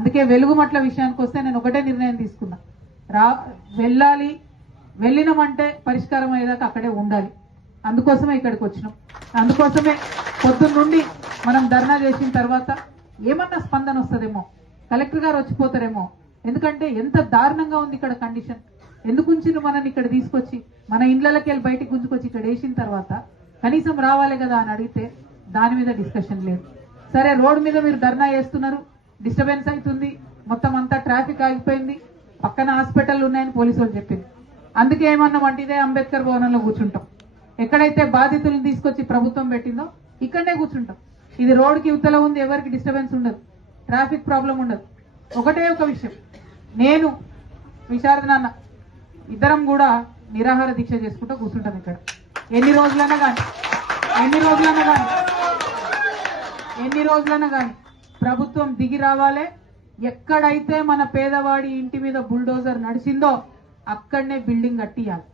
అందుకే వెలుగుమట్ల విషయానికి వస్తే నేను ఒకటే నిర్ణయం తీసుకున్నా, వెళ్ళాలి, వెళ్ళినామంటే పరిష్కారం అయ్యేదాకా అక్కడే ఉండాలి. అందుకోసమే ఇక్కడికి వచ్చినాం. అందుకోసమే పొద్దున్న నుండి మనం ధర్నా చేసిన తర్వాత ఏమన్నా స్పందన వస్తుందేమో, కలెక్టర్ గారు వచ్చిపోతారేమో, ఎందుకంటే ఎంత దారుణంగా ఉంది ఇక్కడ కండిషన్. ఎందుకు ఉంచిండ్రు మనని ఇక్కడ తీసుకొచ్చి, మన ఇళ్లకి వెళ్ళి బయటికి గుంజుకొచ్చి ఇక్కడ వేసిన తర్వాత కనీసం రావాలి కదా అని అడిగితే దాని మీద డిస్కషన్ లేదు. సరే, రోడ్డు మీద మీరు ధర్నా చేస్తున్నారు, డిస్టర్బెన్స్ అవుతుంది, మొత్తం అంతా ట్రాఫిక్ ఆగిపోయింది, పక్కన హాస్పిటల్ ఉన్నాయని పోలీసు వాళ్ళు చెప్పింది. అందుకే ఏమన్నామంటే ఇదే అంబేద్కర్ భవనంలో కూర్చుంటాం. ఎక్కడైతే బాధితులను తీసుకొచ్చి ప్రభుత్వం పెట్టిందో ఇక్కడనే కూర్చుంటాం. ఇది రోడ్డుకి ఇవతల ఉంది, ఎవరికి డిస్టర్బెన్స్ ఉండదు, ట్రాఫిక్ ప్రాబ్లం ఉండదు. ఒకటే ఒక విషయం, నేను విశారద నాన్న ఇద్దరం కూడా నిరాహార దీక్ష చేసుకుంటూ కూర్చుంటాం ఇక్కడ. ఎన్ని రోజులైనా కానీ ప్రభుత్వం దిగి రావాలి. ఎక్కడైతే మన పేదవాడి ఇంటి మీద బుల్డోజర్ నడిచిందో అక్కడనే బిల్డింగ్ కట్టియాలి.